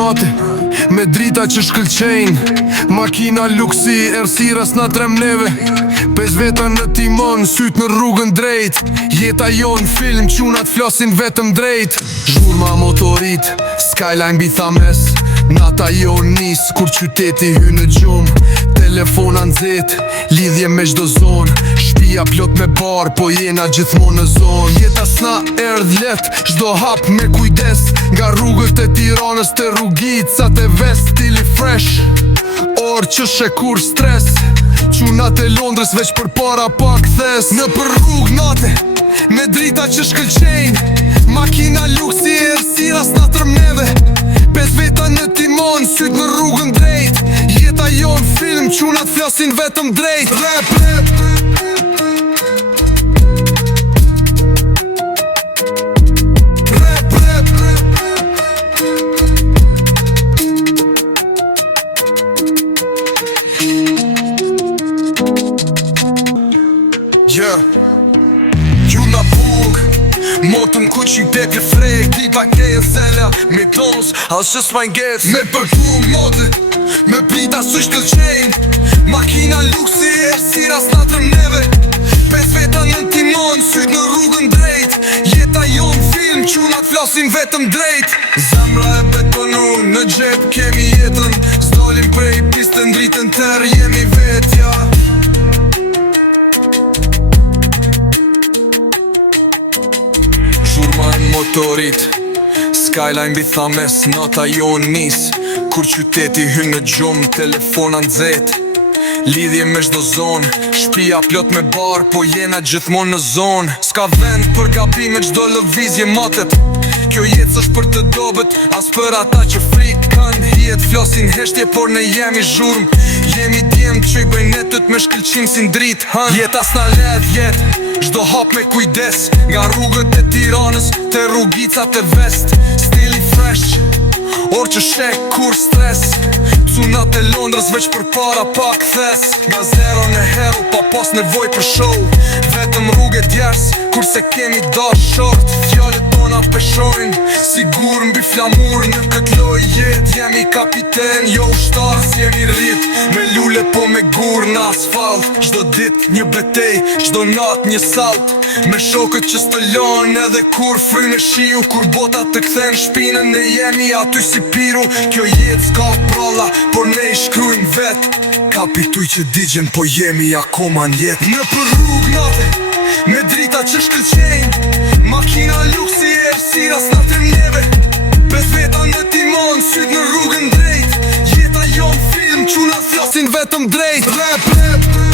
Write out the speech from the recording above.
nati me drita që shkëlqejnë, makina luksi, ersiras na trem neve. 5 veta në timon, syt në rrugën drejt. Jeta jon film, qunat flasin vetëm drejt. Zhurma motorit, skyline bitha mes. Nata jon nis, kur qyteti hy në gjum. Telefona nxet, lidhje me çdo zonë. Shtëpia plot me bar, po jena gjithmonë në zonë. Jeta s'na erdh let, çdo hap me kujdes. Nga rrugët e Tiranës te rrugicat e vest, stili fresh. Orë që shekur stres, qunat e Londrës veç për para pa kthes. Në për rrugë nate, me drita që shkëlqejnë, makina luksi e ersiras na trem neve. 5 veta në timon, syt në rrugën drejt. Jeta jon film, qunat flasin vetëm drejt. Rap, rap. Gjuna bug, motëm kuqin tekë frejk. Tipa kejën selja, me tons, as që s'ma nget. Me përfu modë, me pita su shkëlqejnë, makina luksi e ersiras na trem neve. 5 veta në timon, syt në rrugën drejt. Jeta jon film, qunat flasin vetëm drejt. Zemra e betonu, në gjep kemi jetën. S'dolim prej pistën, dritën ter jemi vetja. Zhurma e motorit, skyline bitha mes. Nata jon nis, kur qyteti hy në gjum. Telefona nxet, lidhje me çdo zonë. Shtëpia plot me bar, po jena gjithmonë në zonë. S'ka vend për gabime, çdo lëvizje matet. Kjo jetë s'është për të dobët, as për ata që frikën. Hijet flasin heshtje, por ne jemi zhurm. Jemi djem që i bëjnë netët me shkëlqim si ndrit. Jeta s'na ledh jet, çdo hap me kujdes. Nga rrugët e Tiranës, te rrugicat e vest. Stili fresh, orë që shek kur stres. Cunat e Londrës veç për para pa kthes. Nga zero në hero, pa pas nevoj për show. Vetëm rrugë djers, kurse kemi dash short. Fjallet tona peshojnë, sigur mbi flamur. Në këtë loj jet, jemi kapiten, jo ushtas. Jemi rrit, me lule po me gur në asfalt. Çdo dit një betej, çdo nat një salt. Me shokët që stëllon edhe kur frynë e shiu. Kur botat të kthen shpinën, ne jemi aty si piru. Kjo jetë s'ka pralla, por ne i shkrujnë vet. Kapituj që digjen, po jemi akoma njet. Në për rrugë nate, me drita që shkëlqejnë, makina luksi e ersiras na trem neve. 5 veta në timon, syt në rrugën drejt. Jeta jon film, qunat flasin vetëm drejt. Rap, rap.